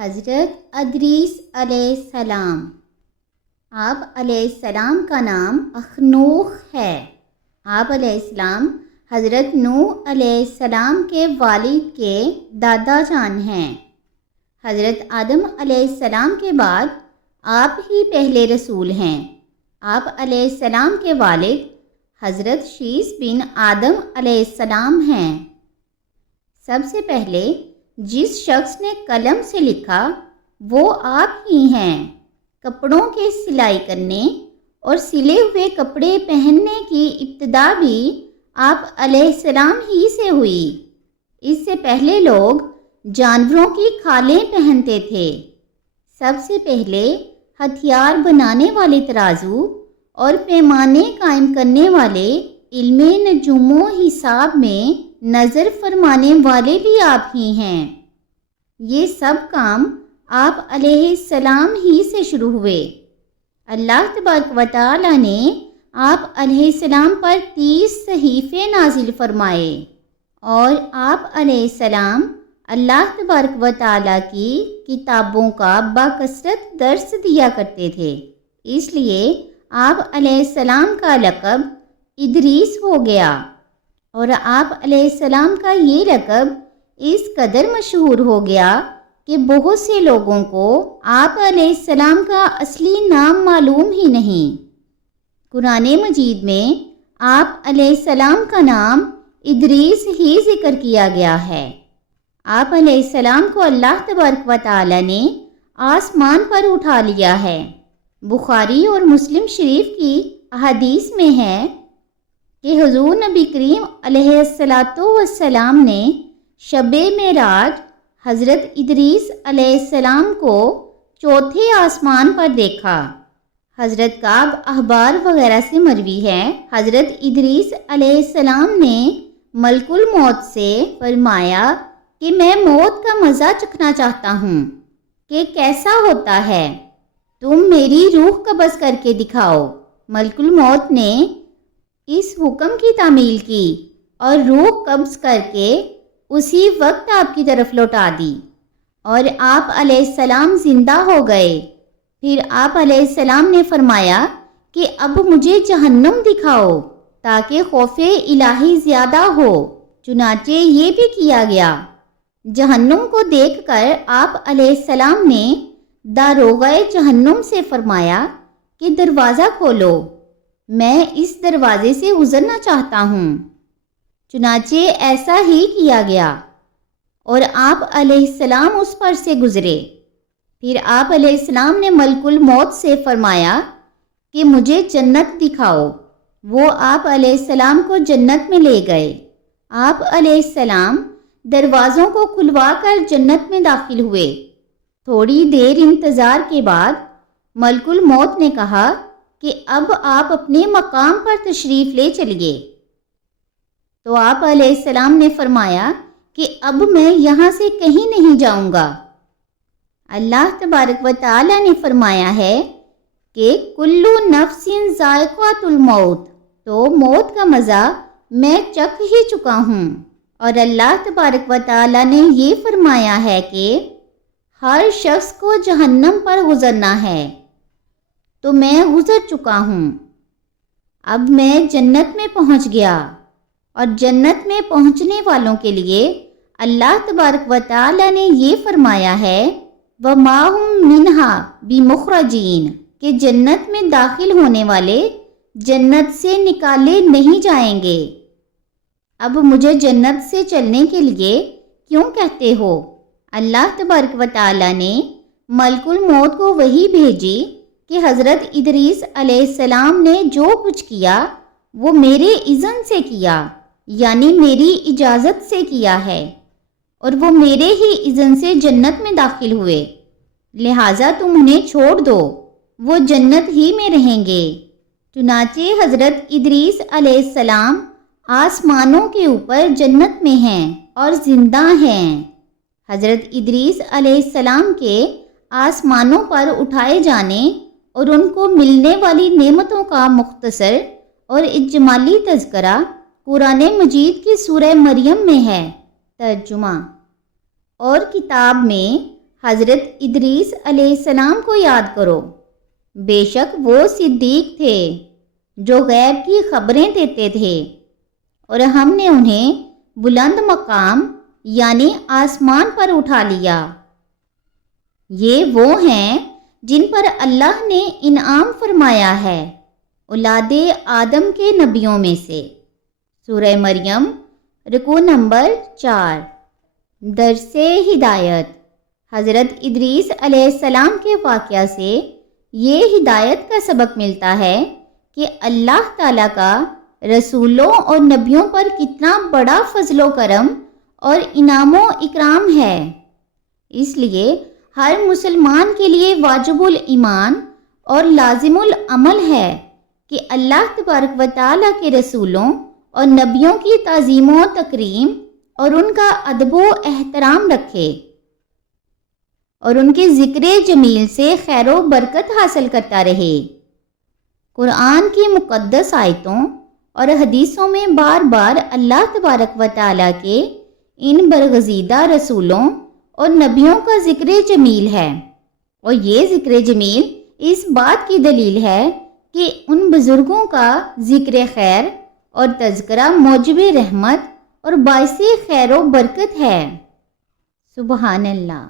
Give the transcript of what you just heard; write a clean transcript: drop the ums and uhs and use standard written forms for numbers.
حضرت ادریس علیہ السلام۔ آپ علیہ السلام کا نام اخنوخ ہے۔ آپ علیہ السلام حضرت نوح علیہ السلام کے والد کے دادا جان ہیں۔ حضرت آدم علیہ السلام کے بعد آپ ہی پہلے رسول ہیں۔ آپ علیہ السلام کے والد حضرت شیس بن آدم علیہ السلام ہیں۔ سب سے پہلے جس شخص نے قلم سے لکھا وہ آپ ہی ہیں۔ کپڑوں کے سلائی کرنے اور سلے ہوئے کپڑے پہننے کی ابتدا بھی آپ علیہ السلام ہی سے ہوئی۔ اس سے پہلے لوگ جانوروں کی کھالیں پہنتے تھے۔ سب سے پہلے ہتھیار بنانے والے ترازو اور پیمانے قائم کرنے والے علم نجوم و حساب میں نظر فرمانے والے بھی آپ ہی ہیں۔ یہ سب کام آپ علیہ السلام ہی سے شروع ہوئے۔ اللہ تبارک و تعالی نے آپ علیہ السلام پر 30 صحیفے نازل فرمائے اور آپ علیہ السلام اللہ تبارک و تعالی کی کتابوں کا بکثرت درس دیا کرتے تھے۔ اس لیے آپ علیہ السلام کا لقب ادریس ہو گیا، اور آپ علیہ السلام کا یہ لقب اس قدر مشہور ہو گیا کہ بہت سے لوگوں کو آپ علیہ السلام کا اصلی نام معلوم ہی نہیں۔ قرآن مجید میں آپ علیہ السلام کا نام ادریس ہی ذکر کیا گیا ہے۔ آپ علیہ السلام کو اللہ تبارک و تعالی نے آسمان پر اٹھا لیا ہے۔ بخاری اور مسلم شریف کی احادیث میں ہے کہ حضور نبی کریم علیہ السلام نے شب معراج حضرت ادریس علیہ السلام کو چوتھے آسمان پر دیکھا۔ حضرت کعب احبار وغیرہ سے مروی ہے، حضرت ادریس علیہ السلام نے ملک الموت سے فرمایا کہ میں موت کا مزہ چکھنا چاہتا ہوں کہ کیسا ہوتا ہے، تم میری روح قبض کر کے دکھاؤ۔ ملک الموت نے اس حکم کی تعمیل کی اور روح قبض کر کے اسی وقت آپ کی طرف لوٹا دی، اور آپ علیہ السلام زندہ ہو گئے۔ پھر آپ علیہ السلام نے فرمایا کہ اب مجھے جہنم دکھاؤ تاکہ خوف الہی زیادہ ہو، چنانچہ یہ بھی کیا گیا۔ جہنم کو دیکھ کر آپ علیہ السلام نے داروغہ جہنم سے فرمایا کہ دروازہ کھولو، میں اس دروازے سے گزرنا چاہتا ہوں۔ چنانچہ ایسا ہی کیا گیا اور آپ علیہ السلام اس پر سے گزرے۔ پھر آپ علیہ السلام نے ملک الموت سے فرمایا کہ مجھے جنت دکھاؤ۔ وہ آپ علیہ السلام کو جنت میں لے گئے۔ آپ علیہ السلام دروازوں کو کھلوا کر جنت میں داخل ہوئے۔ تھوڑی دیر انتظار کے بعد ملک الموت نے کہا کہ اب آپ اپنے مقام پر تشریف لے چلیے۔ تو آپ علیہ السلام نے فرمایا کہ اب میں یہاں سے کہیں نہیں جاؤں گا۔ اللہ تبارک و تعالی نے فرمایا ہے کہ کلو نفس ذائقۃ الموت، تو موت کا مزہ میں چکھ ہی چکا ہوں۔ اور اللہ تبارک و تعالی نے یہ فرمایا ہے کہ ہر شخص کو جہنم پر گزرنا ہے، تو میں گزر چکا ہوں۔ اب میں جنت میں پہنچ گیا، اور جنت میں پہنچنے والوں کے لیے اللہ تبارک و تعالی نے یہ فرمایا ہے وَمَا هُم مِنْهَا بِمُخْرَجِينَ، کہ جنت میں داخل ہونے والے جنت سے نکالے نہیں جائیں گے۔ اب مجھے جنت سے چلنے کے لیے کیوں کہتے ہو؟ اللہ تبارک و تعالی نے ملک الموت کو وحی بھیجی کہ حضرت ادریس علیہ السلام نے جو کچھ کیا وہ میرے اذن سے کیا، یعنی میری اجازت سے کیا ہے، اور وہ میرے ہی اذن سے جنت میں داخل ہوئے، لہٰذا تم انہیں چھوڑ دو، وہ جنت ہی میں رہیں گے۔ چنانچہ حضرت ادریس علیہ السلام آسمانوں کے اوپر جنت میں ہیں اور زندہ ہیں۔ حضرت ادریس علیہ السلام کے آسمانوں پر اٹھائے جانے اور ان کو ملنے والی نعمتوں کا مختصر اور اجمالی تذکرہ قرآن مجید کی سورہ مریم میں ہے۔ ترجمہ اور کتاب میں حضرت ادریس علیہ السلام کو یاد کرو، بے شک وہ صدیق تھے جو غیب کی خبریں دیتے تھے، اور ہم نے انہیں بلند مقام یعنی آسمان پر اٹھا لیا۔ یہ وہ ہیں جن پر اللہ نے انعام فرمایا ہے، اولاد آدم کے نبیوں میں سے۔ سورہ مریم رکوع نمبر 4۔ درس ہدایت۔ حضرت ادریس علیہ السلام کے واقعہ سے یہ ہدایت کا سبق ملتا ہے کہ اللہ تعالیٰ کا رسولوں اور نبیوں پر کتنا بڑا فضل و کرم اور انعام و اکرام ہے۔ اس لیے ہر مسلمان کے لیے واجب الایمان اور لازم العمل ہے کہ اللہ تبارک و تعالیٰ کے رسولوں اور نبیوں کی تعظیم و تکریم اور ان کا ادب و احترام رکھے اور ان کے ذکر جمیل سے خیر و برکت حاصل کرتا رہے۔ قرآن کی مقدس آیتوں اور حدیثوں میں بار بار اللہ تبارک و تعالیٰ کے ان برگزیدہ رسولوں اور نبیوں کا ذکر جمیل ہے، اور یہ ذکر جمیل اس بات کی دلیل ہے کہ ان بزرگوں کا ذکر خیر اور تذکرہ موجب رحمت اور باعث خیر و برکت ہے۔ سبحان اللہ۔